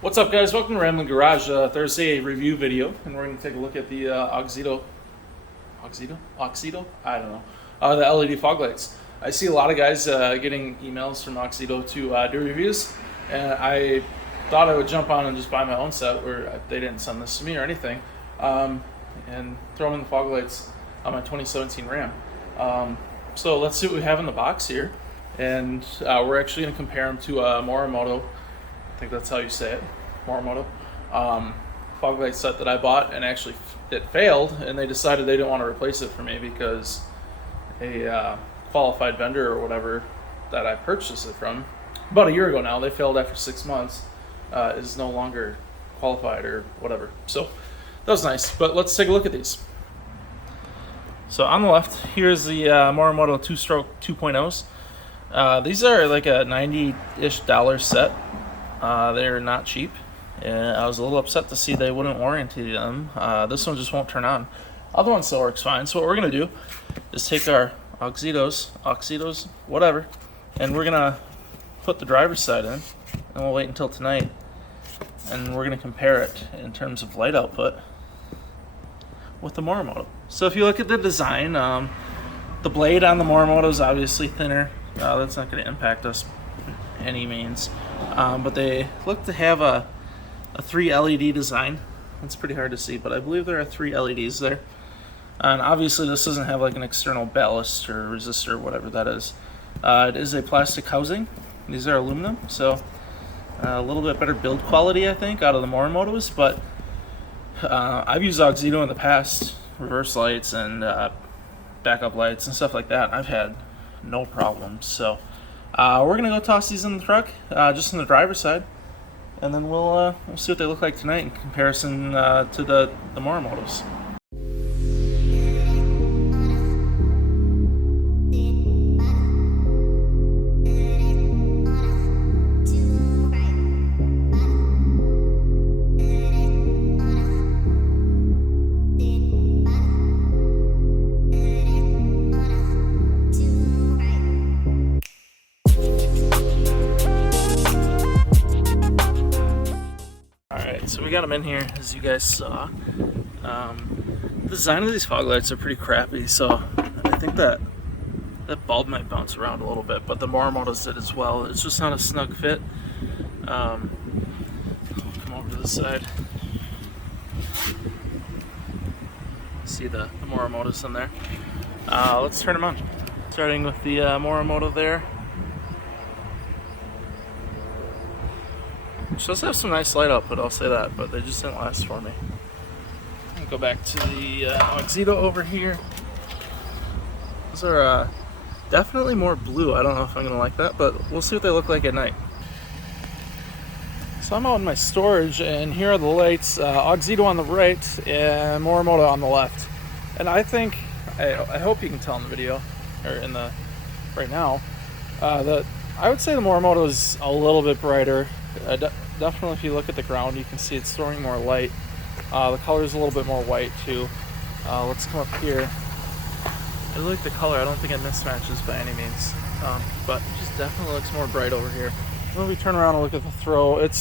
What's up, guys? Welcome to Rambling Garage, Thursday review video, and we're going to take a look at the Auxito, I don't know, the LED fog lights. I see a lot of guys getting emails from Auxito to do reviews, and I thought I would jump on and just buy my own set, where they didn't send this to me or anything, and throw them in the fog lights on my 2017 Ram. So let's see what we have in the box here, and we're actually going to compare them to Morimoto. I think that's how you say it, Morimoto, fog light set that I bought, and actually it failed, and they decided they didn't want to replace it for me because a qualified vendor or whatever that I purchased it from about a year ago now, they failed after 6 months, is no longer qualified or whatever. So that was nice, but let's take a look at these. So on the left, here's the Morimoto 2-stroke 2.0s. These are like a $90-ish set. They're not cheap, and I was a little upset to see they wouldn't warranty them. This one just won't turn on. Other one still works fine. So what we're gonna do is take our Auxitos, whatever, and we're gonna put the driver's side in, and we'll wait until tonight, and we're gonna compare it in terms of light output with the Morimoto. So if you look at the design, the blade on the Morimoto is obviously thinner. That's not going to impact us any means, but they look to have a 3 LED design. It's pretty hard to see, but I believe there are 3 LEDs there, and obviously this doesn't have like an external ballast or resistor or whatever that is. It is a plastic housing. These are aluminum, so a little bit better build quality, I think, out of the Morimotos, but I've used Auxito in the past, reverse lights and backup lights and stuff like that. I've had no problems. So we're gonna go toss these in the truck, just on the driver's side, and then we'll see what they look like tonight in comparison to the Morimotos. So we got them in here, as you guys saw. The design of these fog lights are pretty crappy, so I think that bulb might bounce around a little bit, but the Morimotos did as well. It's just not a snug fit. Come over to the side. See the Morimotos in there. Let's turn them on. Starting with the Morimoto there. Which does have some nice light output, I'll say that, but they just didn't last for me. I'll go back to the Auxito over here. Those are definitely more blue. I don't know if I'm going to like that, but we'll see what they look like at night. So I'm out in my storage, and here are the lights. Auxito on the right and Morimoto on the left. And I think, I hope you can tell in the video, or in the right now, that I would say the Morimoto is a little bit brighter. Definitely, if you look at the ground, you can see it's throwing more light. The color is a little bit more white too. Let's come up here. I like the color. I don't think it mismatches by any means, but it just definitely looks more bright over here. When we turn around and look at the throw, it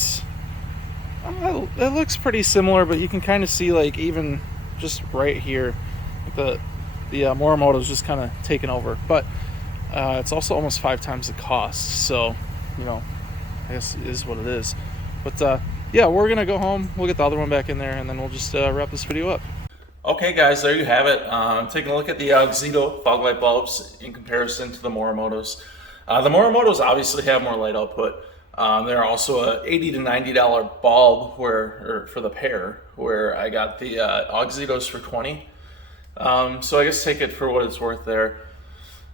looks pretty similar, but you can kind of see, like, even just right here, the Morimoto is just kind of taken over. But it's also almost 5 times the cost, so you know, I guess it is what it is. But yeah, we're gonna go home, we'll get the other one back in there, and then we'll just wrap this video up. Okay guys, there you have it. Taking a look at the Auxito fog light bulbs in comparison to the Morimotos. The Morimotos obviously have more light output. They're also a $80 to $90 bulb for the pair, where I got the Auxitos for $20. So I guess take it for what it's worth there.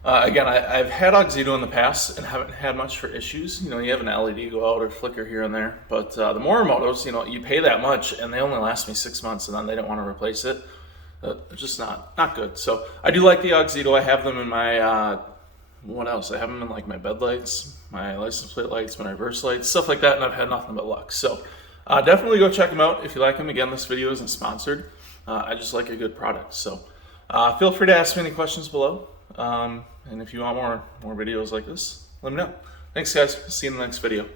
Again, I've had Auxito in the past and haven't had much for issues. You know, you have an LED go out or flicker here and there. But the Morimotos, you know, you pay that much and they only last me 6 months, and then they didn't want to replace it. They're just not good. So I do like the Auxito. I have them in my, what else? I have them in like my bed lights, my license plate lights, my reverse lights, stuff like that, and I've had nothing but luck. So definitely go check them out if you like them. Again, this video isn't sponsored. I just like a good product. So feel free to ask me any questions below. And if you want more videos like this, let me know. Thanks guys, see you in the next video.